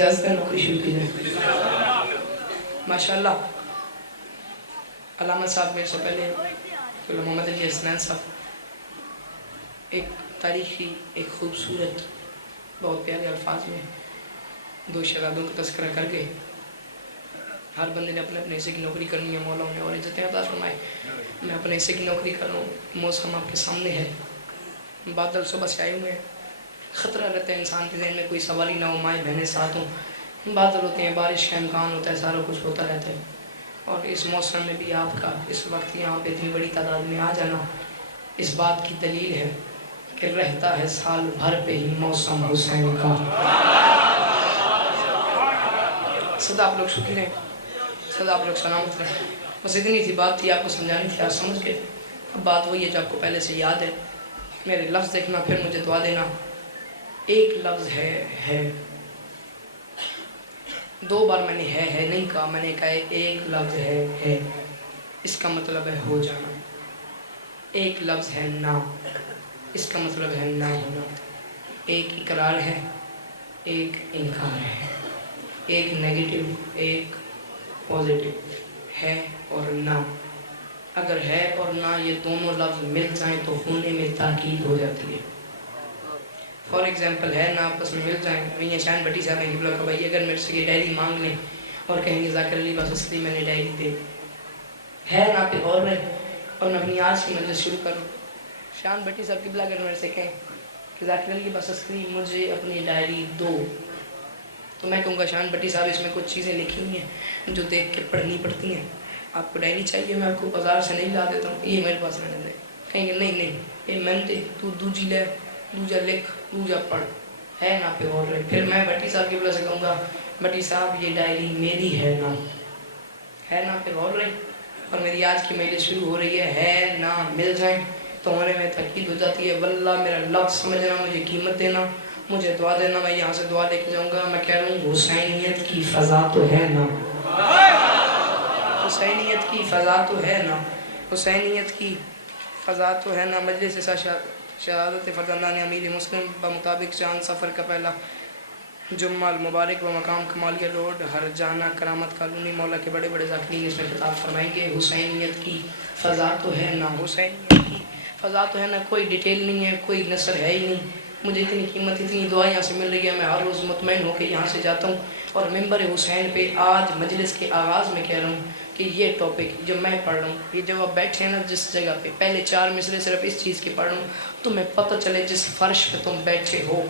اجازت ہے نوکری شروع کی جائے؟ ماشاءاللہ علامہ صاحب میرے سے پہلے محمد علی حسنین صاحب ایک تاریخی ایک خوبصورت بہت پیارے الفاظ میں دو شہزادوں کا تذکرہ کر کے ہر بندے نے اپنے اپنے حصے کی نوکری کرنی ہے، مولا نے اور عزتیں عطا فرمائے. میں اپنے حصے کی نوکری کر رہا ہوں. موسم آپ کے سامنے ہے، بادل صبح سے آئے ہوئے ہیں، خطرہ رہتا ہے انسان کے ذہن میں کوئی سوال ہی نہ ہو، مائیں بہنیں ساتھ ہوں، بادل ہوتے ہیں، بارش کا امکان ہوتا ہے، سارا کچھ ہوتا رہتا ہے. اور اس موسم میں بھی آپ کا اس وقت یہاں پہ اتنی بڑی تعداد میں آ جانا اس بات کی دلیل ہے کہ رہتا ہے سال بھر پہ ہی موسم حسین کا. صدا آپ لوگ شکر ہیں، صدا آپ لوگ سلامت رہیں. بس اتنی سی بات تھی، آپ کو سمجھانی تھی، آپ سمجھ گئے. اب بات وہی ہے جو آپ کو پہلے سے یاد ہے. میرے لفظ دیکھنا پھر مجھے دعا دینا. ایک لفظ ہے، دو بار میں نے ہے نہیں کہا، میں نے کہا ایک لفظ ہے، اس کا مطلب ہے ہو جانا. ایک لفظ ہے نا، اس کا مطلب ہے نہ ہونا. ایک اقرار ہے، ایک انکار ہے، ایک نیگیٹو ایک پازیٹو، ہے اور نہ. اگر ہے اور نہ یہ دونوں لفظ مل جائیں تو ہونے میں تاکید ہو جاتی ہے. فار ایگزامپل ہے نہ آپس میں مل جائیں. میاں شان بٹی صاحب نے بولا کہ بھائی اگر میرے سے یہ ڈائری مانگ لیں اور کہیں گے ذاکر علی بس اس لیے میں نے ڈائری دے ہے نہ پہ غور رہے اور میں اپنی آج کی مجلس شروع کروں. شان بٹی صاحب کی بلا اگر میرے سے کہیں کہ ذاکر علی بس اس لیے مجھے اپنی ڈائری دو، تو میں کہوں گا شان بٹی صاحب اس میں کچھ چیزیں لکھی ہوئی ہیں جو دیکھ کے پڑھنی پڑتی ہیں. آپ کو ڈائری چاہیے، میں آپ کو بازار سے نہیں لا دیتا ہوں، یہ میرے پاس رہنے دیں. کہیں گے نہیں یہ میں نے تو دوجی لے، دوجا لکھ، دوجا پڑھ. ہے نا پہ غور رہے. پھر میں بٹی صاحب کی وجہ سے کہوں گا بٹی صاحب یہ ڈائری میری ہے نا پہ غور رہے. اور میری آج کی مجلس شروع ہو رہی ہے نا مل جائیں تو ہونے میں تاکید ہو جاتی ہے. واللہ میرا لفظ سمجھنا، مجھے قیمت دینا، مجھے دعا دینا. میں یہاں سے دعا لے کے جاؤں گا. میں کہہ رہا ہوں حسینیت کی فضا تو ہے نا، حسینیت کی فضا تو ہے نا، حسینیت کی فضا تو ہے نا. مجلس شہادت فرزندان امیر مسلم بمطابق چاند سفر کا پہلا جمعہ المبارک و مقام کمالیہ روڈ ہر جانا کرامت کالونی. مولا کے بڑے بڑے ذاکرین اس میں خطاب فرمائیں گے. حسینیت کی فضا تو ہے نا، حسینیت کی فضا تو ہے نا. کوئی ڈیٹیل نہیں ہے، کوئی نثر ہے ہی نہیں. مجھے اتنی قیمت اتنی دعا یہاں سے مل رہی ہے، میں ہر روز مطمئن ہو کے یہاں سے جاتا ہوں. اور ممبر حسین پہ آج مجلس کے آغاز میں کہہ رہا ہوں کہ یہ ٹاپک جو میں پڑھ رہا ہوں، یہ جب آپ بیٹھے ہیں نا جس جگہ پہ، پہلے 4 مصرے صرف اس چیز کی پڑھ رہا ہوں، تمہیں پتہ چلے جس فرش پہ تم بیٹھے ہو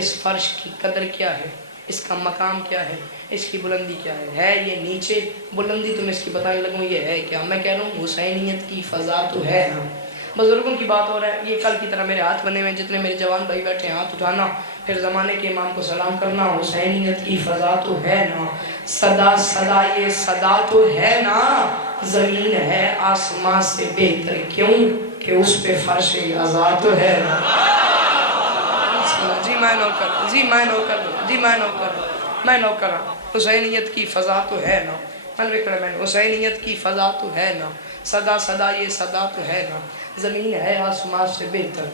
اس فرش کی قدر کیا ہے، اس کا مقام کیا ہے، اس کی بلندی کیا ہے یہ نیچے بلندی تم اس کی بتانے لگوں یہ ہے کیا. میں کہہ رہا ہوں حسینیت کی فضا تو ہے نا. بزرگوں کی بات ہو رہا ہے. یہ کل کی طرح میرے ہاتھ بنے ہوئے، جتنے میرے جوان بھائی بیٹھے ہیں ہاتھ اٹھانا، پھر زمانے کے امام کو سلام کرنا. حسینیت کی فضا تو ہے نا، صدا صدا یہ صدا تو ہے نا. زمین ہے آسمان سے بہتر کیوں کہ اس پہ فرش عزا تو ہے نا. جی میں نو کر دوں، جی میں نو کر دوں، جی میں نو کر دوں، میں نو کر رہا. حسینیت کی فضا تو ہے نا، حسینیت کی فضا تو ہے نا. صدا صدا یہ صدا تو ہے نا. زمین ہے آسمان سے بہتر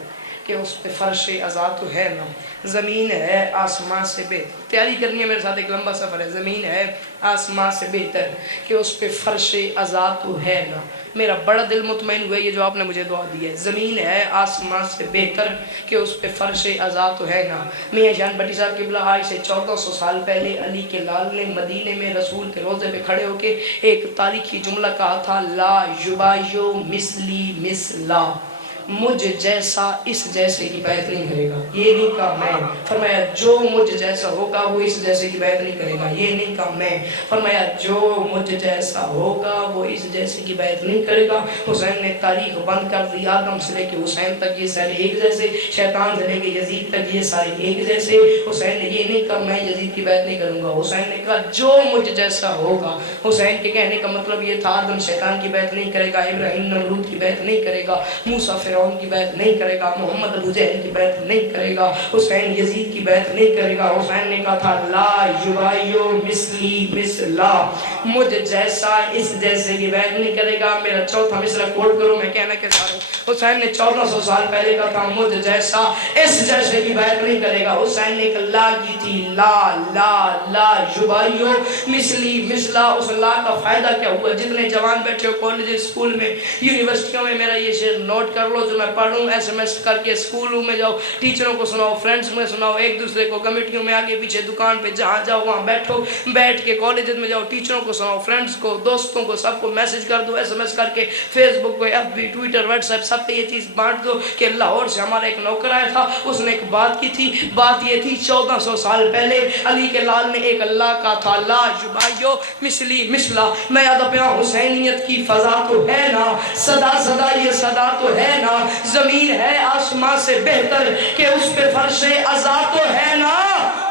کہ اس پہ فرش عزا تو ہے نا. زمین ہے آسمان سے بہتر، تیاری کرنی ہے میرے ساتھ، ایک لمبا سفر ہے. زمین ہے آسمان سے بہتر کہ اس پہ فرش عزا تو ہے نا. میرا بڑا دل مطمئن ہوا یہ جو آپ نے مجھے دعا دی ہے. زمین ہے آسمان سے بہتر کہ اس پہ فرش عزا تو ہے نا. میاں جان بٹی صاحب کی بلا آج سے 1400 سال پہلے علی کے لال نے مدینے میں رسول کے روضے پہ کھڑے ہو کے ایک تاریخی جملہ کہا تھا، لا یبایو مثلی مثلا، مجھ جیسا اس جیسے کی بیعت نہیں کرے گا. یہ نہیں کہا میں، فرمایا جو مجھ جیسا ہوگا وہ اس جیسے کی بیعت نہیں کرے گا. یہ نہیں کہا میں، فرمایا جو مجھ جیسا ہوگا وہ اس جیسے کی بیعت نہیں کرے گا. حسین نے تاریخ بند کر دی، آدم سے لے کے حسین تک یہ سارے ایک جیسے، شیطان سے لے کے یزید تک یہ سارے ایک جیسے. حسین نے یہ نہیں کہا میں یزید کی بیعت نہیں کروں گا، حسین نے کہا جو مجھ جیسا ہوگا. حسین کے کہنے کا مطلب یہ تھا آدم شیطان کی بیعت نہیں کرے گا، ابراہیم نمرود کی بیعت نہیں کرے گا، موسیٰ فرعون کی بیعت نہیں کرے گا، محمد ابو جہل کی بیعت نہیں کرے گا، حسین یزید کی بیعت نہیں کرے گا. حسین نے کہا تھا لا یبایو مثلی مثلا، مجھ جیسا اس جیسے کی بیعت نہیں کرے گا. میرا چوتھا مصرع کوٹ کرو، میں کہنا کہ ساروں حسین نے 1400 سال پہلے کا تھا مجھ جیسا اس جیسے کی بیعت نہیں کرے گا. حسین نے ایک لا کی تھی, لا لا لا یبایو مثلی مثلا. اس لا کا فائدہ کیا ہوا؟ جتنے جوان بیٹھے ہو کالج اسکول میں یونیورسٹیوں میں میرا یہ شعر نوٹ کر لو جو میں پڑھوں, ایس ایم ایس کر کے اسکولوں میں جاؤ, ٹیچروں کو سناؤ, فرینڈز میں سناؤ, ایک دوسرے کو کمیٹیوں میں آگے پیچھے دکان پہ جہاں جاؤ وہاں بیٹھو, بیٹھ کے کالج میں جاؤ ٹیچروں کو سناؤ, فرینڈز کو, دوستوں کو, سب کو میسج کر دو, ایس ایم ایس کر کے فیس بک پہ, F B, Twitter, WhatsApp, سب پہ یہ چیز بانٹ دو کہ لاہور سے ہمارا ایک نوکر آیا تھا, اس نے ایک بات کی تھی. بات یہ تھی 1400 سال پہلے علی کے لال نے ایک اللہ کا تھا, لا یبایو مثلی مثلا. میں یاد پیا حسینیت کی فضا تو ہے نا, صدا صدا یہ صدا تو ہے نا, زمین ہے آسمان سے بہتر کہ اس پہ فرش عزا تو ہے نا.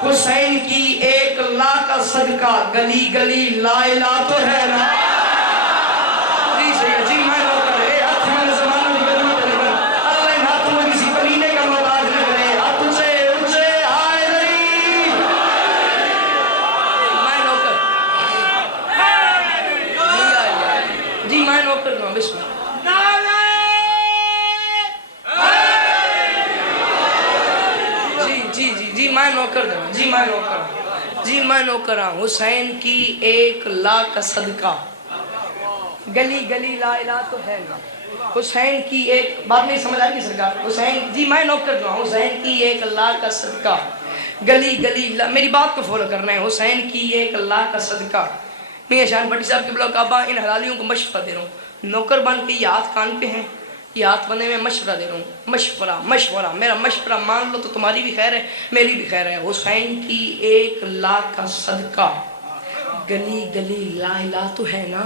حسین کی ایک لا کا صدقہ گلی گلی لا الہ تو ہے نا. جی سید جی میں نو کرے اتھان زمانہ میں گرمی کرے گا اللہ ان ہاتھوں میں کسی کمینے کا محتاج نہ کرے. ہاتھ اونچے اونچے آئے دری میں نو کر جی میں نو کر دوں بسم اللہ. جی میں نوکر دوں, جی میں نوکر, جی میں نوکر ہوں. حسین کی ایک لا کا صدقہ گلی گلی لا الہ تو ہے نا. حسین کی ایک بات نہیں سمجھ آئی سرکار. حسین جی میں نوکر دوں, حسین کی ایک لا کا صدقہ گلی گلی لا. میری بات کو فالو کرنا ہے. حسین کی ایک لا کا صدقہ. میاں شان بھٹی صاحب قبلہ کعبہ ان حلالیوں کو مشورہ دے رہا ہوں, نوکر بن کے یہ ہاتھ کان پہ ہیں, یہ ہاتھ بندے میں مشورہ دے رہا ہوں. مشورہ مشورہ میرا مشورہ مان لو تو تمہاری بھی خیر ہے میری بھی خیر ہے. حسین کی ایک لا کا صدقہ گلی گلی لا الہ تو ہے نا.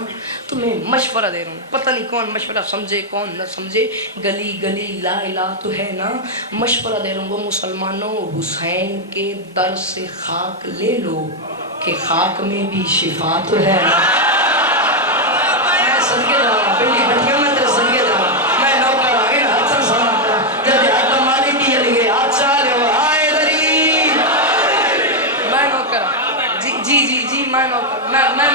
تمہیں مشورہ دے رہا ہوں, پتہ نہیں کون مشورہ سمجھے کون نہ سمجھے. گلی گلی لا الہ تو ہے نا. مشورہ دے رہا ہوں وہ مسلمانوں, حسین کے در سے خاک لے لو کہ خاک میں بھی شفا تو ہے نا. میں صدقے جا رہا ہوں پنڈی بھٹیوں میں تیرے صدقے جا رہا ہوں. میں نوکر آگے حسن سلام کرا جب حق مالک کی علی گئے آچھا لے وہ آئے دری میں نوکر جی جی جی جی میں نوکر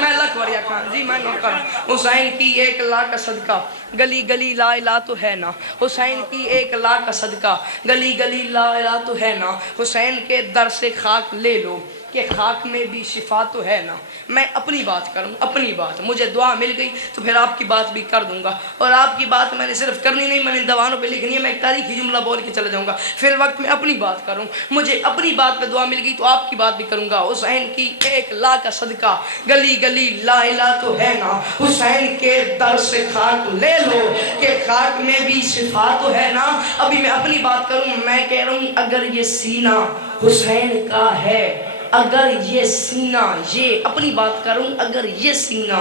میں لکھ وریا خان جی میں نوکر. حسین کی ایک لا کا صدقہ گلی گلی لا الہ تو ہے نا. حسین کی ایک لا کا صدقہ گلی گلی لا الہ تو ہے نا. حسین کے در سے خاک لے لو کہ خاک میں بھی شفا تو ہے نا. میں اپنی بات کروں, اپنی بات, مجھے دعا مل گئی تو پھر آپ کی بات بھی کر دوں گا. اور آپ کی بات میں نے صرف کرنی نہیں, میں نے دیوانوں پہ لکھنی ہے. میں ایک تاریخی جملہ بول کے چلا جاؤں گا, فی الوقت میں اپنی بات کروں. مجھے اپنی بات پہ دعا مل گئی تو آپ کی بات بھی کروں گا. حسین کی ایک لا کا صدقہ گلی گلی لا الہ تو ہے نا. حسین کے در سے خاک لے لو کہ خاک میں بھی شفا تو ہے نا. ابھی میں اپنی بات کروں, میں کہہ رہا ہوں اگر یہ سینہ حسین کا ہے, اگر یہ سینہ, یہ اپنی بات کروں, اگر یہ سینہ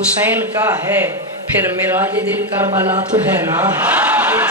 حسین کا ہے پھر میرا یہ دل کربلا تو ہے نا.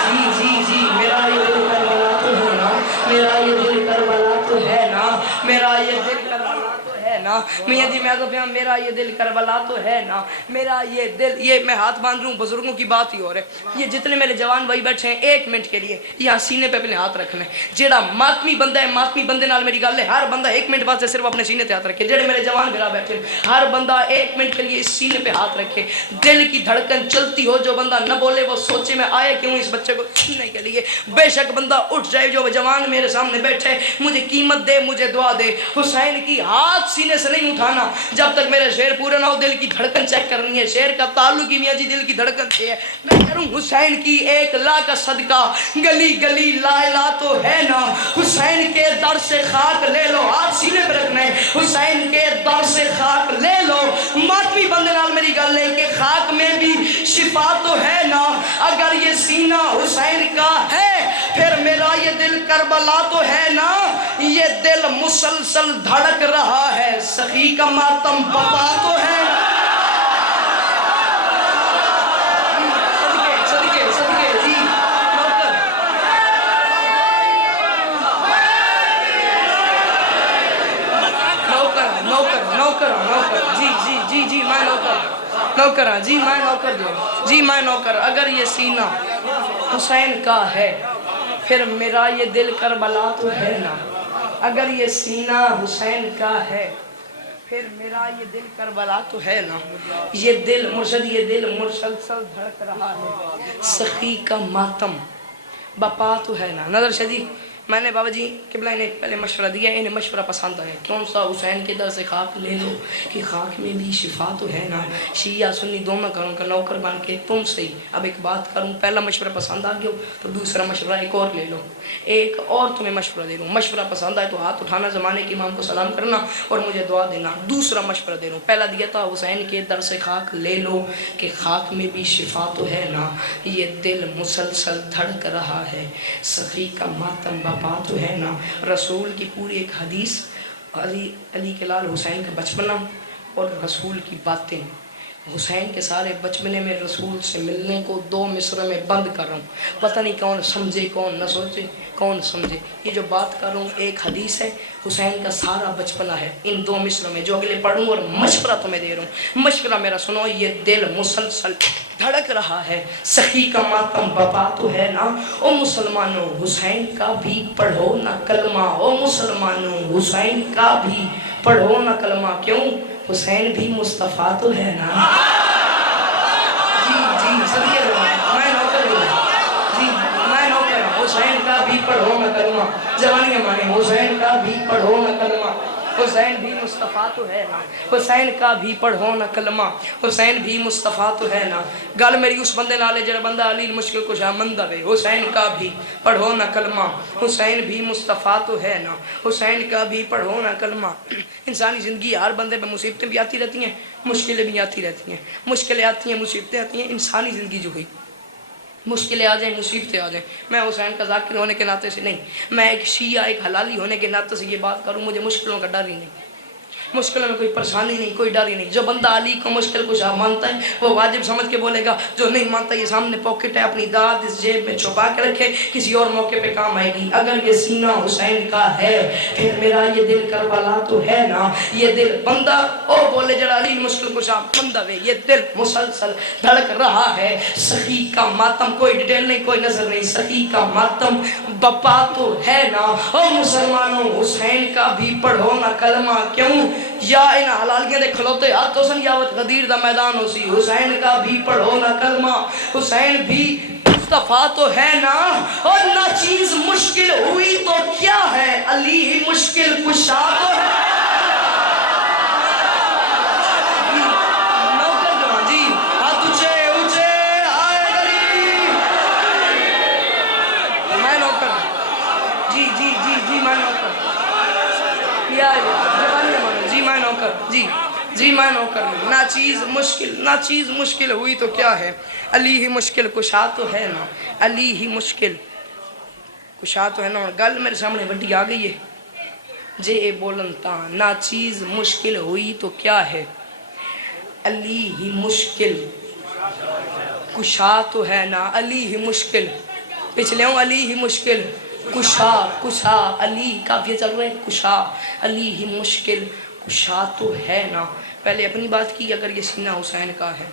جی جی جی میرا یہ دل کربلا تو ہے نا, میرا یہ دل کربلا تو ہے نا, میرا یہ دل کربلا تو ہے نا. میاں جی میں تو بیان میرا یہ دل کربلا تو ہے نا, میرا یہ دل. یہ میں ہاتھ باندھ رہا ہوں, بزرگوں کی بات ہی اور ہے. یہ جتنے میرے جوان بھائی بیٹھے ہیں ایک منٹ کے لیے یہاں سینے پہ اپنے ہاتھ رکھنا ہے. جیڑا ماتمی بندہ ہے, ماتمی بندے نال میری گل ہے, ہر بندہ ایک منٹ بعد سے صرف اپنے سینے پہ ہاتھ رکھے. جڑے میرے جوان بھرا بیٹھے ہیں ہر بندہ ایک منٹ کے لیے اس سینے پہ ہاتھ رکھے. دل کی دھڑکن چلتی ہو, جو بندہ نہ بولے وہ سوچے میں آیا کیوں اس بچے کو چھیننے کے لیے. بے شک بندہ اٹھ جائے جو جوان میرے سامنے بیٹھے, مجھے قیمت دے, مجھے دعا دے. حسین کی ہاتھ سینے سے نہیں اٹھانا جب تک میرے شعر پورے نہ ہو. دل کی دھڑکن چیک کرنی ہے, شعر کا تعلق ہی میاں جی دل کی دھڑکن سے ہے. میں کروں حسین کی ایک لا کا صدقہ گلی گلی لا الہ تو ہے نا. حسین کے در سے خاک لے لو, ہاتھ سینے پہ رکھنا ہے. حسین کے در سے خاک لے لو, ماتمی بندے نال میری گل ہے کہ خاک میں بھی شفا تو ہے نا. اگر یہ سینہ حسین کا ہے پھر میرا یہ دل کربلا تو ہے نا. یہ دل مسلسل دھڑک رہا ہے, سخی کا ماتم بپا تو ہے نا. نوکر جی میں نوکر دوں, جی میں نوکر. اگر یہ سینہ حسین کا ہے پھر میرا یہ دل کربلا تو ہے نا. اگر یہ سینہ حسین کا ہے پھر میرا یہ دل کربلا تو ہے نا، یہ دل مرشد، یہ دل مسلسل دھڑک رہا ہے، سخی کا ماتم بپا تو ہے نا۔ نظر شدی میں نے بابا جی قبلہ نے پہلے مشورہ دیا، انہیں مشورہ پسند آیا، کون سا حسین کے در سے خاک لے لو کہ خاک میں بھی شفا تو ہے نا، شیعہ سنی دونوں کروں کا نوکر بن کے تم صحیح۔ اب ایک بات کروں، پہلا مشورہ پسند آ گیا تو دوسرا مشورہ ایک اور لے لو، ایک اور تمہیں مشورہ دے دوں، مشورہ پسند آئے تو ہاتھ اٹھانا، زمانے کے امام کو سلام کرنا اور مجھے دعا دینا۔ دوسرا مشورہ دے رہا ہوں، پہلا دیا تھا حسین کے در سے خاک لے لو کہ خاک میں بھی شفا تو ہے نا، یہ دل مسلسل دھڑک رہا ہے، سخی کا ماتم بپا تو ہے نا۔ رسول کی پوری ایک حدیث، علی کے لال حسین کا بچپنا اور رسول کی باتیں، حسین کے سارے بچپنے میں رسول سے ملنے کو 2 مصرع میں بند کر رہا ہوں، پتہ نہیں کون سمجھے کون نہ سوچے کون سمجھے۔ یہ جو بات کر رہا ہوں ایک حدیث ہے، حسین کا سارا بچپنا ہے ان 2 مصرع میں جو اگلے پڑھوں، اور مشورہ تمہیں دے رہا ہوں، مشورہ میرا سنو، یہ دل مسلسل دھڑک رہا ہے، سخی کا ماتم بپا تو ہے نا۔ او مسلمانوں حسین کا بھی پڑھو نہ کلمہ، او مسلمانوں حسین کا بھی پڑھو نہ کلمہ، کیوں؟ حسین بھی مصطفیٰ تو ہے نا۔ جی صدقے میں نوکر ہوں، جی میں نوکر ہوں، حسین کا بھی پڑھو نہ کلمہ، زبانی مانے حسین کا بھی پڑھو نہ کلمہ، حسین بھی مصطفیٰ تو ہے نا، حسین کا بھی پڑھو نہ کلمہ، حسین بھی مصطفیٰ تو ہے نا۔ گل میری اس بندے نالے جڑا بندہ علی مشکل کشا مندہ وے، حسین کا بھی پڑھو نہ کلمہ، حسین بھی مصطفیٰ تو ہے نا، حسین کا بھی پڑھو نہ کلمہ۔ انسانی زندگی ہر بندے پہ مصیبتیں بھی آتی رہتی ہیں، مشکلیں بھی آتی رہتی ہیں، مشکلیں آتی ہیں مصیبتیں آتی ہیں، انسانی زندگی جو ہوئی مشکلیں آ جائیں مصیبتیں آ جائیں۔ میں حسین کا ذاکر ہونے کے ناطے سے نہیں، میں ایک شیعہ ایک حلالی ہونے کے ناطے سے یہ بات کروں، مجھے مشکلوں کا ڈر ہی نہیں، مشکلوں میں کوئی پریشانی نہیں، کوئی ڈر ہی نہیں۔ جو بندہ علی کو مشکل کشا مانتا ہے وہ واجب سمجھ کے بولے گا، جو نہیں مانتا یہ سامنے پاکٹ ہے، اپنی داد اس جیب میں چھپا کے رکھے، کسی اور موقع پہ کام آئے گی۔ اگر یہ سینہ حسین کا ہے پھر میرا یہ دل کربلا تو ہے نا، یہ دل بندہ او بولے جڑا علی مشکل کشا بندہ وے، یہ دل مسلسل دھڑک رہا ہے، سخی کا ماتم، کوئی ڈیٹیل نہیں کوئی نظر نہیں، سخی کا ماتم بپا تو ہے نا۔ او مسلمانوں حسین کا بھی پڑھو نہ کلمہ، کیوں؟ یا ان حلالیاں دے کھلوتے ہاتھوں سن یاوت غدیر دا میدان ہو سی، حسین کا بھی پڑھو نہ کلمہ، حسین بھی مصطفیٰ تو ہے نا۔ اور نہ چیز مشکل ہوئی تو کیا ہے، علی ہی مشکل کشا تو ہے۔ جی ہاتھ اونچے اونچے آئے علی، میں نوکر، جی میں نوکر، جی میں نوکر، جی میں نوکر، نہ چیز مشکل ہوئی تو کیا ہے، علی ہی مشکل کشا تو ہے نا، علی ہی مشکل کشا تو ہے نا۔ گل میرے سامنے بڑی آ گئی ہے، جے بولن تا نہ چیز مشکل ہوئی تو کیا ہے، علی ہی مشکل کشا تو ہے نا، علی ہی مشکل، پچھلے ہوں علی ہی مشکل کشا، علی کافی چل رہا ہے، کشا علی ہی مشکل کشا تو ہے نا۔ پہلے اپنی بات کی، اگر یہ سینہ حسین کا ہے،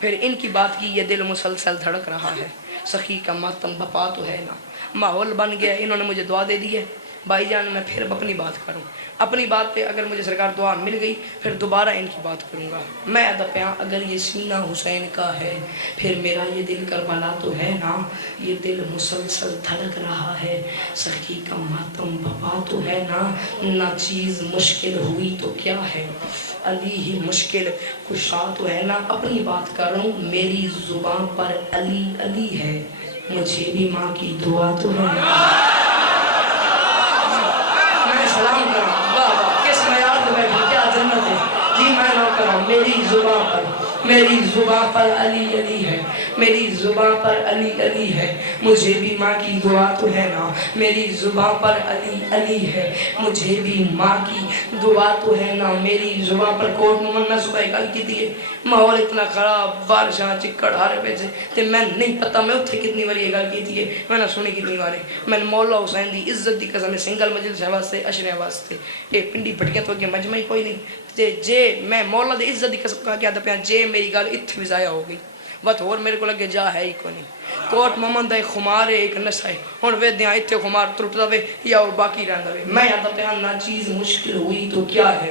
پھر ان کی بات کی، یہ دل مسلسل دھڑک رہا ہے، سخی کا ماتم بپا تو ہے نا۔ ماحول بن گیا، انہوں نے مجھے دعا دے دی ہے، بھائی جان میں پھر اپنی بات کروں، اپنی بات پہ اگر مجھے سرکار دعا مل گئی پھر دوبارہ ان کی بات کروں گا۔ میں ادپیاں اگر یہ سینہ حسین کا ہے پھر میرا یہ دل کربلا تو ہے نا، یہ دل مسلسل دھڑک رہا ہے، سخی کا ماتم بپا تو ہے نا۔ نہ چیز مشکل ہوئی تو کیا ہے، علی ہی مشکل کشا تو ہے نا۔ اپنی بات کر رہا ہوں، میری زبان پر علی علی ہے، مجھے بھی ماں کی دعا تو ہے نا۔ میں سلام کروں، واہ واہ کس معیار پہ بیٹھا، کیا جنت ہے۔ جی میں نہ کروں، میری زبان پر علی علی ہے، میری زبان پر علی علی ہے، مجھے بھی ماں کی دعا تو ہے نا۔ میری زبان پر علی علی ہے، مجھے بھی ماں کی دعا تو ہے نا۔ میری زبان پر کوٹ محمد میں صبح گل کی دیئے، ماحول اتنا خراب، بارشاں چکڑ ہارے پہ سے، میں نہیں پتا میں اتھے کتنی باری یہ گل کی دیئے، میں نہ سنی کتنی بارے، میں مولا حسین دی عزت دی قسم سنگل مجلس ہے واسطے اشرے واسطے، اے پنڈی پھٹکیاں تو کہ مجمعی کوئی نہیں، جے میں مولا دی عزت دی قسم کہا کہ آدھا پیان جے میری گل اتھے بھی ضائع ہو گئی، وقت اور میرے کو لگے جا ہے ہی کو نہیں۔ کوٹ محمد ایک خمار ہے ایک نشہ ہے ہن وے دیاں اتنے خمار ٹرٹ جاوے یا وہ باقی رہندا وے میں آتا پہ نہ چیز مشکل ہوئی تو کیا ہے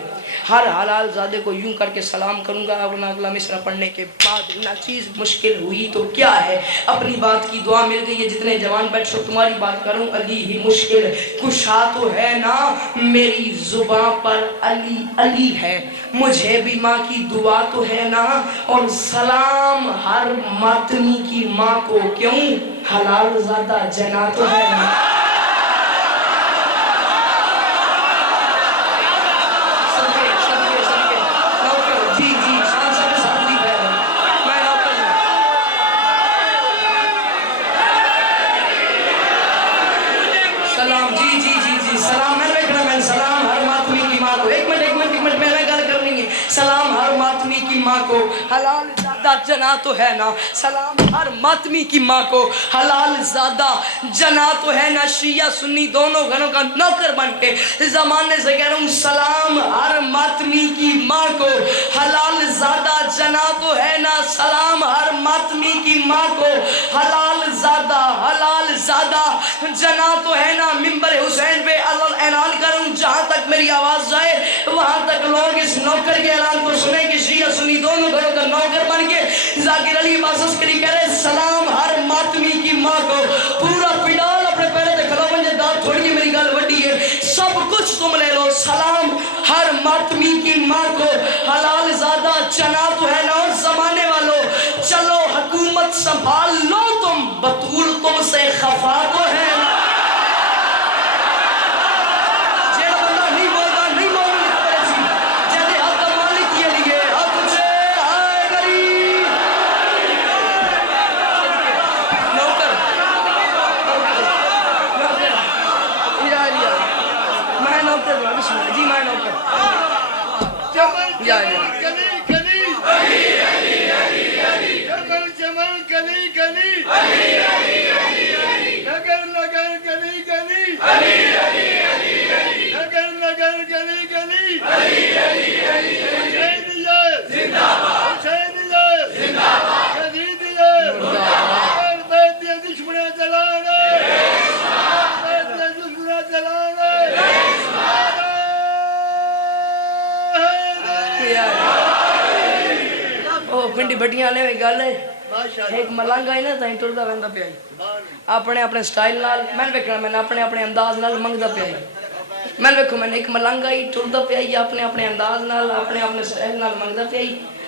ہر حلال زادے کو یوں کر کے سلام کروں گا اگلا مصرع پڑھنے کے بعد نہ چیز مشکل ہوئی تو کیا ہے اپنی بات کی دعا مل گئی ہے جتنے جوان بیٹھو تمہاری بات کروں علی ہی مشکل کشا تو ہے نا میری زباں پر علی علی ہے مجھے بھی ماں کی دعا تو ہے نا اور سلام ہر ماتمی کی ماں کو کیوں حلال زادہ جنا تو ہے نا سلام ہر ماتمی کی ماں کو حلال زادہ جنا تو ہے نا سلام ہر ماتمی کی ماں کو حلال زادہ جنا تو ہے نا شیعہ سنی دونوں گھروں کا نوکر بن کے زمانے سے کہہ رہا ہوں سلام ہر ماتمی کی ماں کو حلال زادہ جنا تو ہے نا سلام ہر ماتمی کی ماں کو حلال زادہ جنا تو ہے نا منبر حسین پہ اعلان کروں جہاں تک میری آواز جائے وہاں تک لوگ اس نوکر کے اعلان کو سنیں کہ شیعہ سنی دونوں گھروں کا نوکر بن کے ذاکر علی باسسکری کہہ رہے سلام ہر ماتمی کی ماں کو پورا پنڈال اپنے پیرے تے کھڑا بن جائے دار تھوڑی میری گل وڈی ہے سب کچھ تم لے لو سلام ہر ماتمی کی ماں کو حلال زادہ جنا تو ہے نا زمانے والوں چلو حکومت سنبھال لو تم بطول تم سے خفا تو ہے پنڈی بٹیاں لے گل ہے ایک ملنگ آئی نا تائیں ٹردا ویندا پیا اپنے اپنے سٹائل نال میں ویکھنا میں اپنے اپنے انداز نال منگدا پیا میں ویکھو میں ایک ملنگ آئی ٹردا پیا اپنے اپنے انداز نال اپنے اپنے سٹائل نال منگدا پیا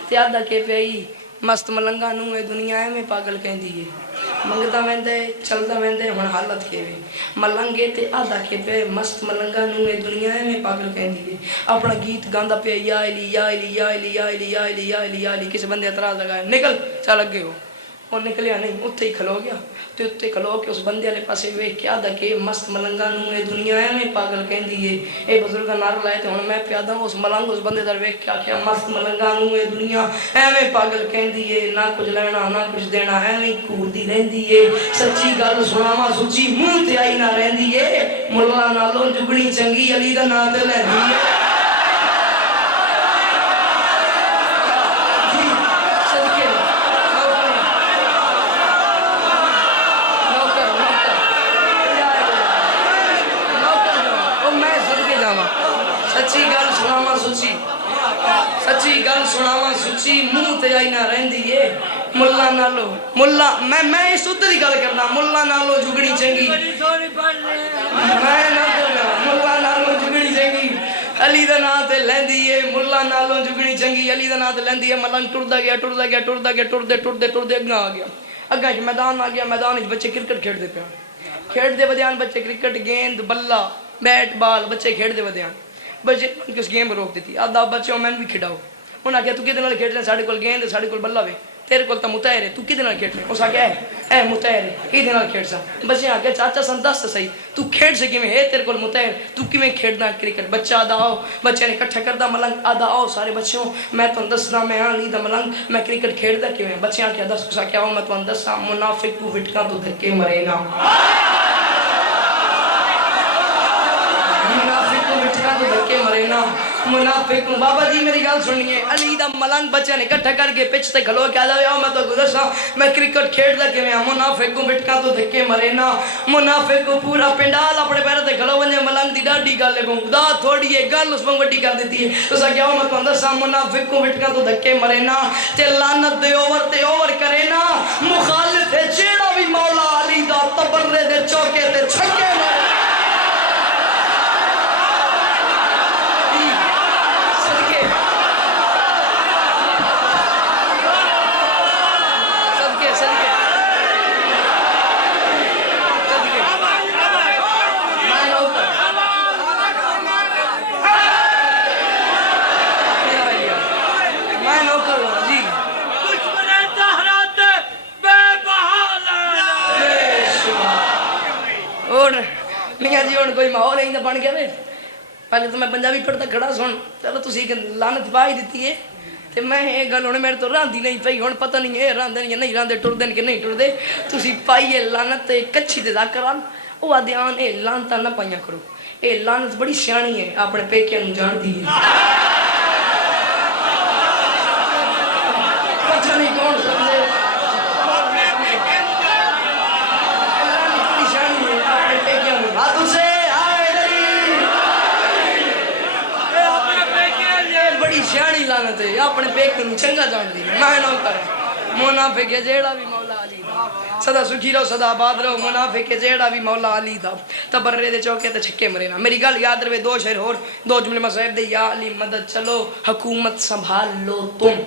تے آدا کہ پیا مست ملنگاں نوں اے دنیا ایویں پاگل کہندی ہے منگدا ویندا چلدا ویندا ہن حالت کیویں ملنگے تے آدا کہ پیا مست ملنگاں نوں اے دنیا ایویں پاگل کہندی ہے اپنا گیت گاندا پیا یا علی یا علی یا علی یا علی یا علی یا علی یا علی کسی بندے اعتراض لگایا نکل چل اگے ہو وہ نکلیا نہیں اتھے ہی کھلو گیا تے اتھے کھلو کے اس بندے والے پاسے ویکھ کے آدا کہ مست ملنگاں نوں اے دنیا ایویں پاگل کہندی ہے اے بزرگاں نعرہ لائے تے ہن میں پیادا اس ملنگ اس بندے دا ویکھ کے آکھیا مست ملنگاں نوں اے دنیا ایویں پاگل کہندی ہے نہ کچھ لینا نہ کچھ دینا ایویں گھوردی رہندی ہے سچی گل سناواں سچی منہ تے آئی نہ رہندی ہے ملا نالوں جگنی چنگی علی دا نام تے لیندی ہے سچی گل سناواں سچی منہ تے آئی نہ رہندی ہے ملا نالو ملا میں اس ادھر دی گل کرنا ملا نالو جگنی چنگی میں نہ ملا نالو جگنی چنگی علی دا نام تے لیندی ہے ملا نالو جگنی چنگی علی دا نام تے لیندی ہے ملنگ ٹردا گیا ٹردے اگاں آ گیا اگاں میدان آ گیا میدان وچ بچے کرکٹ کھیڈدے پیا کھیڈدے ودیان بچے کرکٹ گیند بلا بیٹ بال بچے کھیڈدے ودیان بچے کس گیم روک دیتی آدھا بچے میں بھی کھڑاؤ انہاں کہا تو کدے نال کھیڈ رہے ساڈے کول گیند ساڈے کول بلا وے تیرے کول تا متحر ہے تو کدے نال کھیڈ رہے اس آکھیا اے متحر ہے کدے نال کھیڈ سا بچے آکھیا چاچا سن دس صحیح تو کھیڈ سے کیویں ہے تیرے کول متحر تو کیویں کھیڈنا کرکٹ بچہ آدھا آؤ بچے نے اکٹھا کردا ملنگ آدھا آؤ سارے بچوں میں تانوں دسنا میں علی دا ملنگ میں کرکٹ کھیڈدا کیویں بچے آکھیا دس اس آکھیا میں تانوں دساں منافق تو وٹکاں تو دھکے مرے گا منافق تو وٹکاں تو دھکے مرے نا منافق ہوں. بابا جی میری گل سنیے. علی دا ملنگ بچے نے کٹھا کر کے پچ تے کھلو کے آ جاؤ میں تو گزرسا میں کرکٹ کھیڈدا کیویں ہاں. منافق کو بٹکا تو دھکے مرے نا. منافق کو پورا پنڈال اپنے پیروں تے کھلو ونجے ملنگ دی ڈاڈی گل ہے خدا تھوڑی ہے گل اس وڈی کر دیتی ہے. تو سا کیا میں تو دساں منافق کو بٹکا تو دھکے مرے نا تے لعنت دے اوور کرے نا. مخالف ہے جیڑا بھی مولا علی دا تبرے دے چوکے تے چھکے مرے. میاں جی ہوں کوئی ماحول ہی بن گیا وے. پہلے تو میں پنجابی پڑھتا کھڑا سن چلو تسی لعنت پا ہی دیتی ہے تے میں یہ گل ہوں میرے تو راندی نہیں پئی. ہوں پتہ نہیں یہ راندے یا نہیں راندے ٹردے کہ نہیں ٹردے. تسی پائیے لعنت کچھی دے ذاکران وہ آدھے آن اے لعنتاں نہ پائیاں کرو. اے لعنت بڑی سیانی ہے اپنے پیکے نوں جان دی ہے. پتہ نہیں کون سمجھے سیانی لعنت ہے اپنے پیکے نوں چنگا جان دی. میں نہ کرے منافق ہے جیڑا بھی مولا علی دا سدا سکھی رہو سدا آباد رہو. منافق ہے جیڑا بھی مولا علی دا تبرے دے چوکے تے چھکے مرے نا. میری گل یاد رہے دو شعر اور دو جملے مصائب دے. یا علی مدد چلو حکومت سنبھال لو تم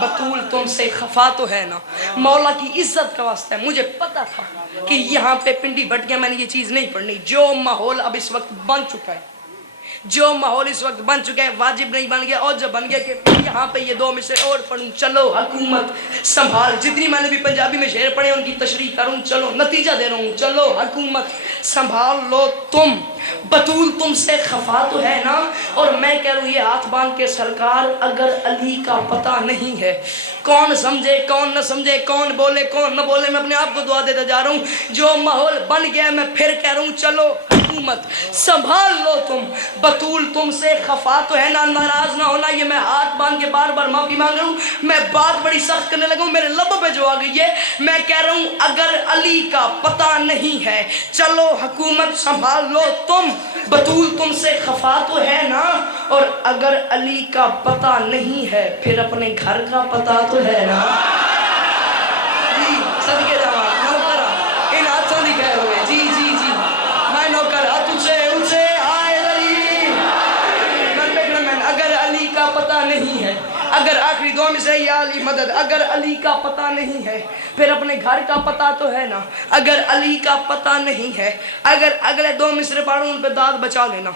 بطول تم سے خفا تو ہے نا. مولا کی عزت کا واسطہ ہے. مجھے پتا تھا کہ یہاں پہ پنڈی بٹ گیا میں نے یہ چیز نہیں پڑھنی. جو ماحول اب اس وقت بن چکا ہے جو ماحول اس وقت بن چکا ہے واجب نہیں بن گیا اور جب بن گیا کہ یہاں پہ یہ دو مصرے اور پڑھوں. چلو حکومت سنبھال. جتنی میں نے بھی پنجابی میں شعر پڑھے ان کی تشریح کروں. چلو نتیجہ دے رہا ہوں. چلو حکومت سنبھال لو تم بطول تم سے خفا تو ہے نا. اور میں کہہ رہا ہوں یہ ہاتھ باندھ کے سرکار اگر علی کا پتہ نہیں ہے کون سمجھے کون نہ سمجھے کون بولے کون نہ بولے. میں اپنے آپ کو دعا دیتا جا رہا ہوں. جو ماحول بن گیا میں پھر کہہ رہا ہوں چلو حکومت سنبھال لو تم بطول تم سے خفا تو ہے نا. ناراض نہ ہونا یہ میں ہاتھ باندھ کے بار بار معافی مانگ رہا ہوں. میں بات بڑی سخت کرنے لگا ہوں میرے لبوں پہ جو آ گئی ہے. میں کہہ رہا ہوں اگر علی کا پتہ نہیں ہے چلو حکومت سنبھال لو تم بطول تم سے خفا تو ہے نا. اور اگر علی کا پتہ نہیں ہے پھر اپنے گھر کا پتہ تو ہے نا. جی صدقے جاواں نوکرا ان ہاتھوں دی کہہ ہوئے. جی جی جی میں نوکر ہاتھ اونچے آئے علی. میں اگر علی کا پتہ نہیں ہے اگر آخری دو میں سے یا علی مدد اگر علی کا پتہ نہیں ہے پھر اپنے گھر کا پتہ تو ہے نا. اگر علی کا پتہ نہیں ہے اگر اگلے دو مصرے پڑھوں ان پہ داد بچا لینا.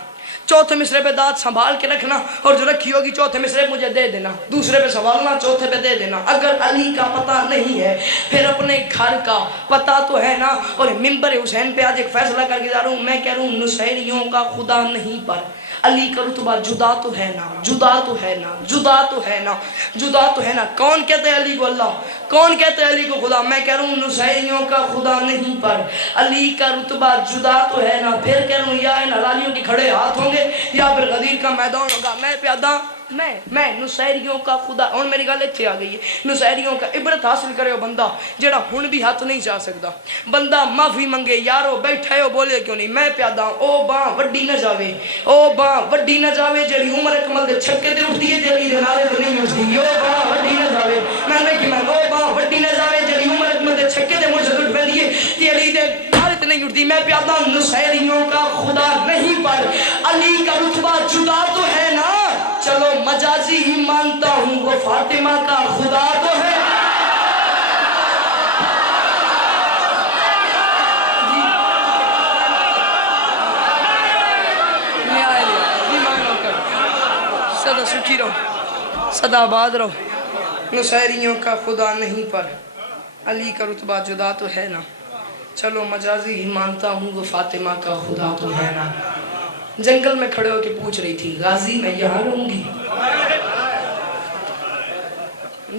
چوتھے مصرے پہ داد سنبھال کے رکھنا اور جو رکھی ہوگی چوتھے مصرے مجھے دے دینا. دوسرے پہ سنبھالنا چوتھے پہ دے دینا. اگر علی کا پتہ نہیں ہے پھر اپنے گھر کا پتہ تو ہے نا. اور ممبر حسین پہ آج ایک فیصلہ کر کے جا رہا ہوں. میں کہہ رہا ہوں نصیریوں کا خدا نہیں پر علی کا رتبہ جدا تو ہے نا جدا تو ہے نا جدا تو ہے نا جدا تو ہے نا. کون کہتے ہیں علی کو اللہ کون کہتے ہیں علی کو خدا. میں کہہ رہا ہوں نصیریوں کا خدا نہیں پر علی کا رتبہ جدا تو ہے نا. پھر کہہ رہا ہوں یا ان حلالیوں کے کھڑے ہاتھ ہوں گے یا پھر غدیر کا میدان ہوگا. میں پیادہ میں نصیریوں کا خدا. اور میری گل اتنے آ گئی ہے. نصیریوں کا عبرت حاصل کرے ہو بندہ جڑا ہن بھی ہاتھ نہیں چاہ سکتا. بندہ معافی منگے یارو بیٹھے ہو بولے کیوں نہیں. میں پیادہ او باں وڈی نہ جاوے او باں وڈی نہ جاوے جڑی عمر اکمل دے چھکے تے اٹھتی ہے تیری دے نالے تے نہیں اٹھتی. او باں وڈی نہ جاوے میں کہ میں او باں وڈی نہ جاوے جڑی عمر اکمل دے چھکے تے مجھ سے اٹھ پیندی ہے تیری دے نالے تے نہیں اٹھتی. میں پیادہ نصیریوں کا خدا نہیں پر علی کا رتبہ جدا تو ہے نا. چلو مجازی ہی مانتا ہوں وہ فاطمہ کا خدا تو ہے. سدا سکھی رہو سدا آباد رہو. نصیریوں کا خدا نہیں پر علی کا رتبہ جدا تو ہے نا. چلو مجازی ہی مانتا ہوں وہ فاطمہ کا خدا تو ہے نا. جنگل میں کھڑے ہو کے پوچھ رہی تھی غازی میں یہاں رہوں گی.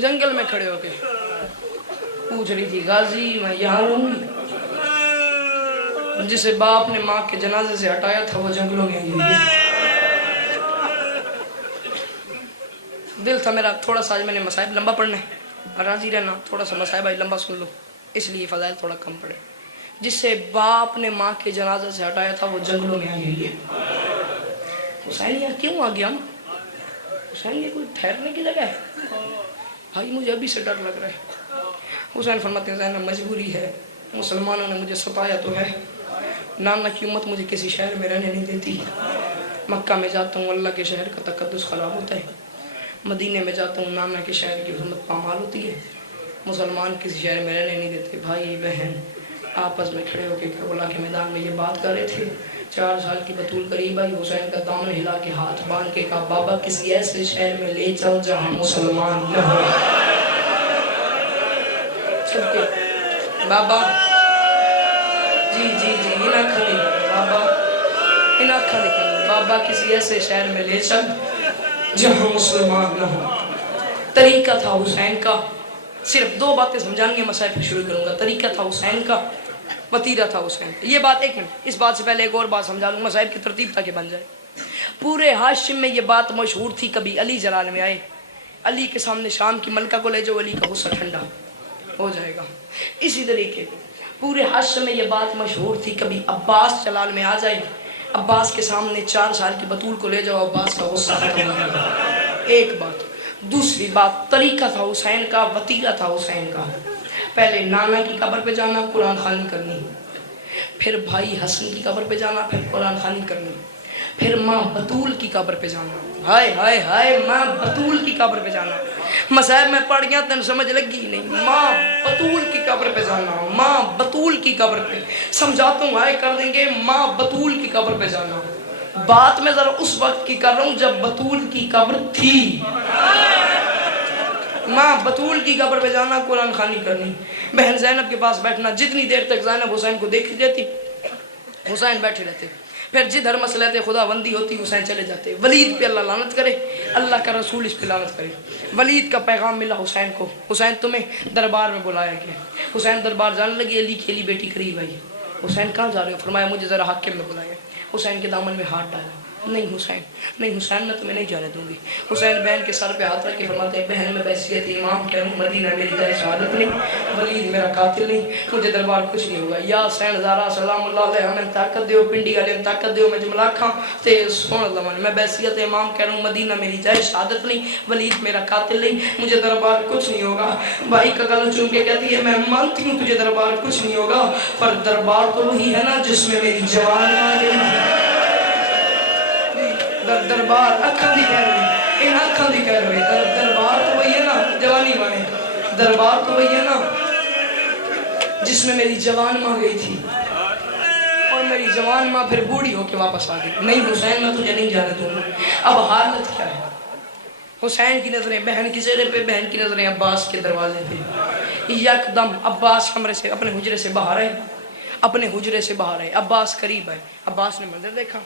جنگل میں کھڑے ہو کے پوچھ رہی تھی غازی میں یہاں رہوں گی. جسے باپ نے ماں کے جنازے سے ہٹایا تھا وہ جنگلوں میں گئی. دل تھا میرا تھوڑا سا آج میں نے مصائب لمبا پڑھنا ہے، راضی رہنا تھوڑا سا مصائب آج لمبا سن لو، اس لیے فضائل تھوڑا کم پڑے۔ جس سے باپ نے ماں کے جنازہ سے ہٹایا تھا وہ جنگلوں میں آ گئی ہے۔ حسین یار کیوں آ گیا؟ حسین یہ کوئی ٹھہرنے کی جگہ ہے؟ بھائی مجھے ابھی سے ڈر لگ رہا ہے۔ حسین فرماتے ہیں زینب مجبوری ہے، مسلمانوں نے مجھے ستایا تو ہے، نانا کی امت مجھے کسی شہر میں رہنے نہیں دیتی، مکہ میں جاتا ہوں اللہ کے شہر کا تقدس خراب ہوتا ہے، مدینے میں جاتا ہوں نانا کے شہر کی حرمت پامال ہوتی ہے، مسلمان کسی شہر میں رہنے نہیں دیتے۔ بھائی بہن آپس میں کھڑے ہو کے کربلا کے میدان میں یہ بات کر رہے تھے۔ 4 سال کی بطول قریب آئی، حسین کا دامن ہلا کے ہاتھ باندھ کے کہا بابا کسی ایسے شہر میں لے چل جہاں مسلمان نہ ہو۔ چل کے بابا جی جی جی ان آنکھاں دکھا بابا، ان آنکھاں دکھا بابا کسی ایسے شہر میں لے چل جہاں مسلمان نہ ہو۔ طریقہ تھا حسین کا، صرف 2 باتیں سمجھانے کے مسائل پہ شروع کروں گا۔ طریقہ تھا حسین کا، وتیرہ تھا حسین کا۔ یہ بات ایک منٹ، اس بات سے پہلے ایک اور بات سمجھا لوں، مسائل کی ترتیب تاکہ بن جائے۔ پورے ہاشم میں یہ بات مشہور تھی، کبھی علی جلال میں آئے، علی کے سامنے شام کی ملکہ کو لے جاؤ، علی کا غصہ ٹھنڈا ہو جائے گا۔ اسی طریقے پورے ہاشم میں یہ بات مشہور تھی، کبھی عباس جلال میں آ جائے، عباس کے سامنے 4 سال کی بطول کو لے جاؤ، عباس کا غصہ ختم ہو جائے گا۔ ایک بات۔ دوسری بات، طریقہ تھا حسین کا، وتیرہ تھا حسین کا۔ پہلے نانا کی قبر پہ جانا، قرآن خوانی کرنی، پھر بھائی حسن کی قبر پہ جانا، پھر قرآن خوانی کرنی، پھر ماں بطول کی قبر پہ جانا، ہائے ہائے ہائے ماں بطول کی قبر پہ جانا۔ مسائب میں پڑھ گیا تن سمجھ لگی نہیں، ماں بطول کی قبر پہ جانا، ماں بطول کی قبر پہ سمجھاتا ہوں، آئے کر دیں گے ماں بطول کی قبر پہ جانا۔ بات میں ذرا اس وقت کی کر رہا ہوں جب بطول کی قبر تھی۔ ماں بطول کی قبر پہ جانا، قرآن خوانی کرنی، بہن زینب کے پاس بیٹھنا، جتنی دیر تک زینب حسین کو دیکھتی رہتی حسین بیٹھے رہتے، پھر جدھر مسئلہ خدا بندی ہوتی حسین چلے جاتے۔ ولید پہ اللہ لعنت کرے، اللہ کا رسول اس پہ لعنت کرے۔ ولید کا پیغام ملا حسین کو، حسین تمہیں دربار میں بلایا گیا۔ حسین دربار جانے لگی، علی کی علی بیٹی قریب آئی، حسین کہاں جا رہے ہو؟ فرمایا مجھے ذرا حاکم میں بلایا۔ حسین کے دامن میں ہاتھ ڈالا، نہیں حسین نہیں حسین میں تمہیں نہیں جانے دوں گی۔ حسین بہن کے سر پہ ہاتھ رکھ کے فرماتے ہیں بہن میں بحیثیت امام کہہ ہوں مدینہ میری جائے شہادت نہیں، ولید میرا قاتل نہیں، مجھے دربار کچھ نہیں ہوگا۔ یا حسین زارا سلام اللہ علیہ ہمیں طاقت دیو، پنڈی والے طاقت دیو، میں جملہ کھاں تے سن اللہ میں بحیثیت امام کہہ رہا ہوں مدینہ میری جائے شہادت نہیں، ولید میرا قاتل نہیں، مجھے دربار کچھ نہیں ہوگا۔ بھائی کا گل چون کے کہتی ہے میں مانتی ہوں تجھے دربار کچھ نہیں ہوگا، پر دربار تو وہی ہے نا جس میں میری جوان آ گئی۔ دربار اکھاں دی کہہ رہے، ان اکھاں دی کہہ رہے، دربار تو وہی ہے نا جوانی مانے، دربار تو وہی ہے نا جس میں میری جوان ماں گئی تھی، اور میری جوان ماں پھر بوڑھی ہو کے واپس آ گئی۔ نہیں حسین میں تجھے نہیں جانے دوں گا۔ اب حالت کیا ہے؟ حسین کی نظریں بہن کی چہرے پہ، بہن کی نظریں عباس کے دروازے پہ۔ یکدم عباس کمرے سے اپنے حجرے سے باہر آئے، اپنے حجرے سے باہر آئے، عباس قریب آئے۔ عباس نے منظر دیکھا،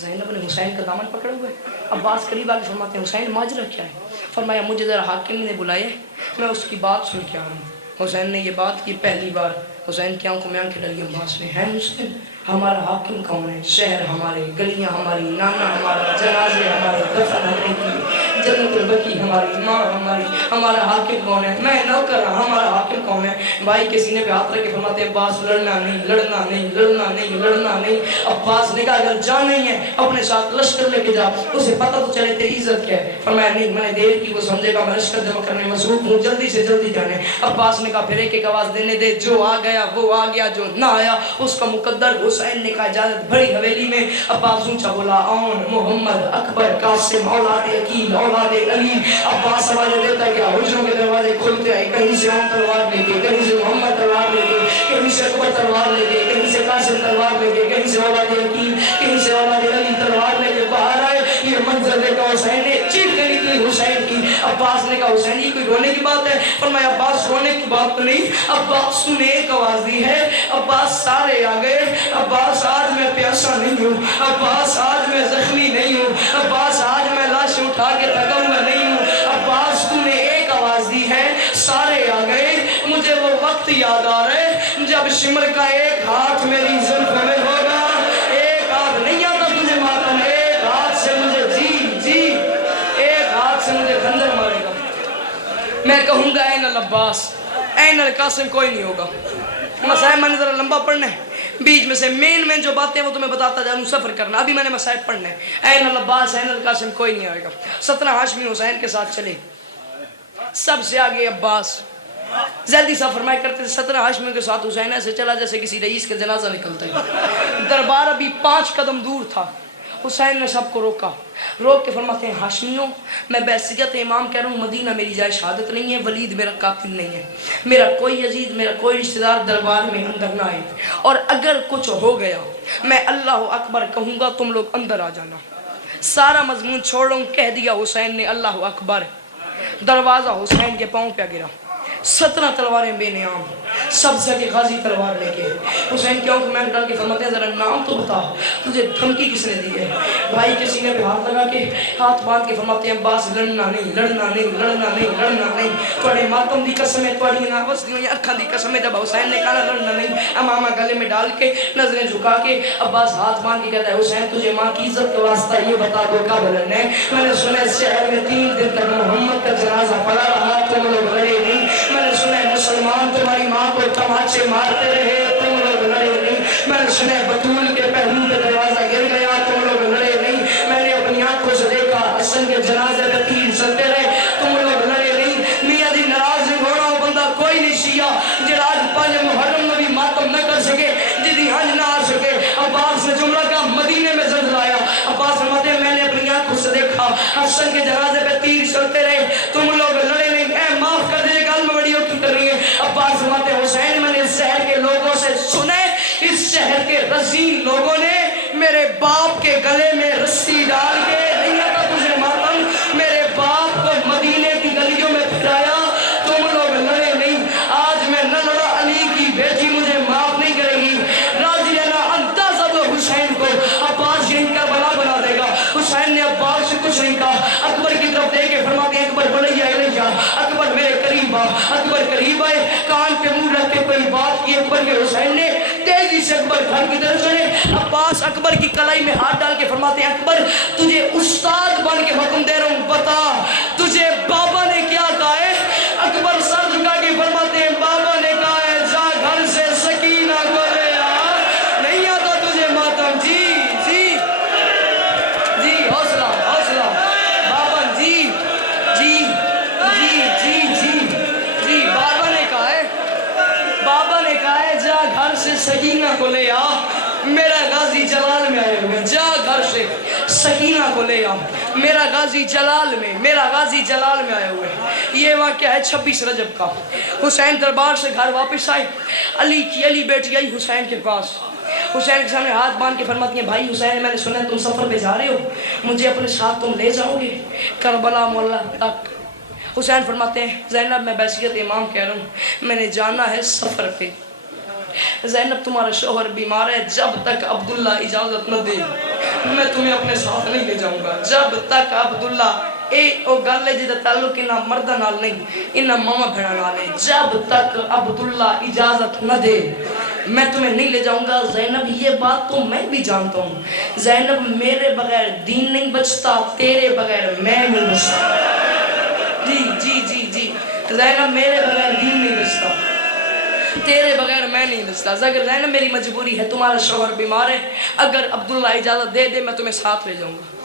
زینب نے حسین کا دامن پکڑے ہوئے، عباس قریب آگے فرماتے ہیں حسین ماجرا کیا ہے؟ فرمایا مجھے ذرا حاکم نے بلایا ہے، میں اس کی بات سن کے آ رہا ہوں۔ حسین نے یہ بات کی پہلی بار، حسین کی آنکھوں میں آنکھیں ڈلی، عباس نے ہے حسین ہمارا حاکم کون ہے؟ شہر ہمارے، گلیاں ہماری، نانا ہمارا، جنازے ہمارے، دفن ہم نے کی، جنت البقیع ہماری، ماں ہماری، ہمارا حاکم کون ہے؟ میں نوکر ہوں، ہمارا حاکم کون ہے؟ بھائی کے سینے پہ ہاتھ رکھ کے فرماتے ہیں عباس لڑنا نہیں، لڑنا نہیں، لڑنا نہیں، لڑنا نہیں۔ عباس نے کہا اگر جان نہیں ہے اپنے ساتھ لشکر لے کے جا، اسے پتہ تو چلے تیری عزت کیا ہے۔ فرمایا نہیں میں نے دیر کی، وہ سمجھے گا میں لشکر جمع کرنے مصروف ہوں، جلدی سے جلدی جانے۔ عباس نے کہا پھر ایک ایک آواز دینے دے، جو آ گیا وہ آ گیا، جو نہ آیا اس کا مقدر۔ حسین نے کہا اجازت، بڑی حویلی میں عباس اونچا بولا اون محمد اکبر قاسم اولاد عقیل اولاد علی۔ عباس آواز دیتا گیا، حجروں کے دروازے کھلتے آئے، کہیں سے اون تلوار لے کے، کہیں سے محمد تلوار لے کے، کہیں سے اکبر تلوار لے کے، کہیں سے قاسم تلوار لے کے، کہیں سے اولاد عقیل، کہیں سے اولاد علی تلوار لے کے باہر آئے۔ یہ منظر دیکھا حسین نے چیخ کے نکلی حسین کی۔ عباس نے کہا حسین یہ کوئی رونے کی بات ہے؟ فرمایا عباس رونے کی بات تو نہیں، عباس نے ایک آواز دی ہے، عباس سارے آ گئے، عباس آج میں پیاسا نہیں ہوں، عباس آج میں زخمی نہیں ہوں، عباس آج میں لاش اٹھا کے تھکا ہوا نہیں ہوں، عباس تو نے ایک آواز دی ہے، سارے آ گئے۔ مجھے وہ وقت یاد آ رہے جب شمر کا ایک ہاتھ میری زلف میں ہوگا، ایک ہاتھ نہیں آتا تجھے ماتم، ایک ہاتھ سے مجھے جی ایک ہاتھ سے مجھے خنجر مار کہوں گا این العباس این القاسم کوئی نہیں ہوگا. مسائل میں نے ذرا لمبا پڑھنا ہے, بیچ میں سے مین جو باتیں وہ تمہیں بتاتا جاؤں, سفر کرنا. ابھی میں نے مسائل پڑھنا ہے. این العباس این القاسم کوئی نہیں آئے گا. 17 ہاشمی حسین کے ساتھ چلے, سب سے آگے عباس. زیدی صاحب فرمایا کرتے تھے 17 ہاشمیوں کے ساتھ حسین ایسے چلا جیسے کسی رئیس کے جنازہ نکلتا ہے. دربار ابھی 5 قدم دور تھا. حسین نے سب کو روکا, روک کے فرماتے ہیں ہاشمیوں میں بحیثیت امام کہہ رہا ہوں مدینہ میری جائے شہادت نہیں ہے, ولید میرا قاتل نہیں ہے, میرا کوئی عزیز میرا کوئی رشتہ دار دربار میں اندر نہ آئے, اور اگر کچھ ہو گیا میں اللہ اکبر کہوں گا تم لوگ اندر آ جانا. سارا مضمون چھوڑوں, کہہ دیا حسین نے اللہ اکبر. دروازہ حسین کے پاؤں پہ گرا. 17 تلواریں بے نیام, سب سے کہ غازی تلوار لے کے. حسین کی آنکھ میں ڈال کے فرماتے ہیں ذرا نام تو بتا, تجھے دھمکی کس نے دی ہے؟ بھائی کے سینے پہ ہاتھ لگا کے ہاتھ باندھ کے فرماتے ہیں عباس لڑنا نہیں لڑنا نہیں لڑنا نہیں لڑنا نہیں, تھوڑے ماتم دی قسم ہے, تھوڑی ناوس دی اکھاں دی قسم ہے. جب حسین نے کہا لڑنا نہیں, امامہ گلے میں ڈال کے نظریں جھکا کے عباس ہاتھ باندھ کے کہتا ہے حسین تجھے ماں کی عزت کے واسطہ یہ بتا دو کب لڑنا ہے؟ میں نے سنا اس شہر میں 3 دن تک محمد کا جنازہ پڑا رہا, تم لوگ لڑے نہیں. میں نے سنا مسلمان تمہاری ماں کو تماچے مارتے رہے, تم لوگ لڑے نہیں. میں نے سنا بطول کے پہلو پہ دروازہ گر گیا, تم لوگ لڑے نہیں. میں نے اپنی آنکھوں سے دیکھا حسن کے جنازے پہ تیر چلتے رہے, تم لوگ لڑے نہیں. میاں دی ناراض نہیں ہونا, وہ بندہ کوئی نہیں شیعہ جڑا آج 5 محرم میں بھی ماتم نہ کر سکے, جدی حج نہ آ سکے. عباس نے جملہ کا مدینے میں زلزلہ آیا. عباس فرماتے ہیں میں نے اپنی آنکھوں سے دیکھا حسن کے جنازے پہ تیر چلتے رہے, تم لوگ لڑے نہیں. اے معاف کر دیجیے گل میں بڑی کیوں کر رہی ہے؟ عباس فرماتے ہیں حسین میں نے اس شہر کے لوگوں سے سنے, اس شہر کے رذیل لوگوں نے میرے باپ کے گلے میں رسی ڈال کے نہیں آتا تجھے ماتم, میرے باپ کو مدینے کی گلیوں میں پھرایا, تم لوگ لڑے نہیں. آج میں نہ لڑا, علی کی بیٹی مجھے معاف نہیں کرے گی. راضی رہنا اندازہ دو حسین کو, عباس یہیں کا بلا بنا دے گا. حسین نے عباس سے کچھ نہیں کہا, اکبر کی طرف دے کے فرماتے ہیں اکبر بلیا الیہ, اکبر میرے قریب آ. اکبر قریب آئے, کان پہ منہ رکھ کے کوئی بات کی اکبر کے. حسین نے تیزی سے اکبر گھر کی طرف چلے. عباس اکبر کی کلائی میں ہاتھ ڈال کے فرماتے ہیں اکبر تجھے استاد بن کے حکم دے رہا ہوں, بتا تجھے بابا نے کیا کہا ہے؟ اکبر سر جھکا کے فرماتے ہیں بابا نے کہا ہے جا گھر سے سکینہ کو لے آ, نہیں آتا تجھے ماتم. جی جی جی حوصلہ حوصلہ بابا, جی جی جی جی جی جی بابا نے کہا ہے, بابا نے کہا ہے جا گھر سے سکینہ کو لے آ, میرا غازی جلال میں آئے ہوئے, جا گھر سے سکینہ کو لے آ, میرا غازی جلال میں, میرا غازی جلال میں آئے ہوئے. یہ واقعہ ہے 26 رجب کا. حسین دربار سے گھر واپس آئے, علی بیٹی آئی حسین کے پاس. حسین کے سامنے ہاتھ باندھ کے فرماتی ہیں بھائی حسین میں نے سنا تم سفر پہ جا رہے ہو, مجھے اپنے ساتھ تم لے جاؤ گے کربلا مولا تک؟ حسین فرماتے ہیں زینب میں بحیثیت امام کہہ رہا ہوں میں نے جانا ہے سفر پہ. زینب تمہارا شوہر بیمار ہے, جب تک عبداللہ اجازت نہ دے میں تمہیں اپنے ساتھ نہیں لے جاؤں گا. جب تک عبداللہ او گل ہے جہاں تعلق انہاں مردہ نال نہیں, انہاں ماما بھیڑا نال ہے. جب تک عبداللہ اجازت نہ دے میں تمہیں نہیں لے جاؤں گا. زینب یہ بات تو میں بھی جانتا ہوں, زینب میرے بغیر دین نہیں بچتا, تیرے بغیر میں نہیں بچتا. جی جی جی جی زینب میرے بغیر دین نہیں بچتا, تیرے بغیر میں نہیں بچتا. اگر زینب میری مجبوری ہے, تمہارا شوہر بیمار ہے, اگر عبداللہ اجازت دے دے میں تمہیں ساتھ لے جاؤں گا.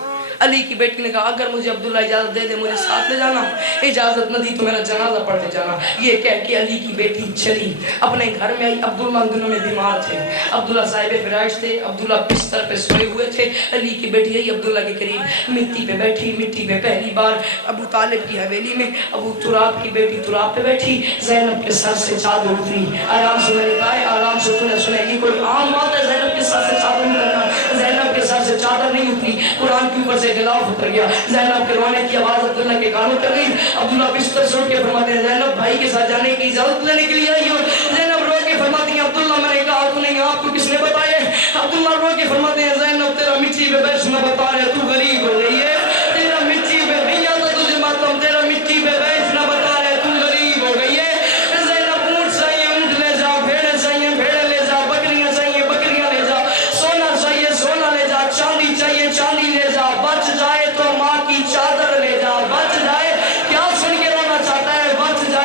علی کی بیٹی نے کہا اگر مجھے عبداللہ اجازت دے دے مجھے ساتھ لے جانا, اجازت نہ دی تو میرا جنازہ پڑھ کے جانا. یہ کہہ کے علی کی بیٹی چلی, اپنے گھر میں آئی. عبداللہ ان دنوں میں بیمار تھے, عبداللہ صاحب فرائش تھے, عبداللہ بستر پہ سوئے ہوئے تھے. علی کی بیٹی آئی عبداللہ کے قریب, مٹی پہ بیٹھی, مٹی پہ پہلی بار ابو طالب کی حویلی میں. ابو تراب کی بیٹی تراب پہ بیٹھی, زینب کے سر سے چادر اتری. آرام سے میں نے کہا ہے آرام سے تُو نے سنے, یہ کوئی عام بات ہے زینب کے سر سے چادر نہیں کرنا. زینب کے سر سے چادر نہیں اتری, قرآن کے اوپر سے غلاف اتر گیا. زینب کے رونے کی آواز عبداللہ کے کانوں تک گئی. عبداللہ بستر سے اٹھ کے فرماتے ہیں زینب بھائی کے ساتھ جانے کی اجازت لینے کے لیے آئی ہو. زینب رو کے فرماتی ہیں عبداللہ میں نے کہا تو نہیں, آپ کو کس نے بتایا؟ عبداللہ رو کے فرماتے ہیں زینب تیرا مٹی پہ بیٹھنا بتا رہے, تو غریب ہو گئی ہے, تیرا مٹی پہ نہیں آتا تجھے ماتم, تیرا مٹی پہ بیٹھنا بتا رہے, تو غریب ہو گئی ہے. زینب اونٹ چاہیے اونٹ لے جا, بھیڑیں چاہیے بھیڑیں لے جا, بکریاں چاہیے بکریاں لے جا, سونا چاہیے سونا لے جا, چاندی چاہیے چاندی لے جا, بچ جائے تو ماں کی چادر لے جا, بچ جائے کیا سن کے رونا چاہتا ہے, بچ جائے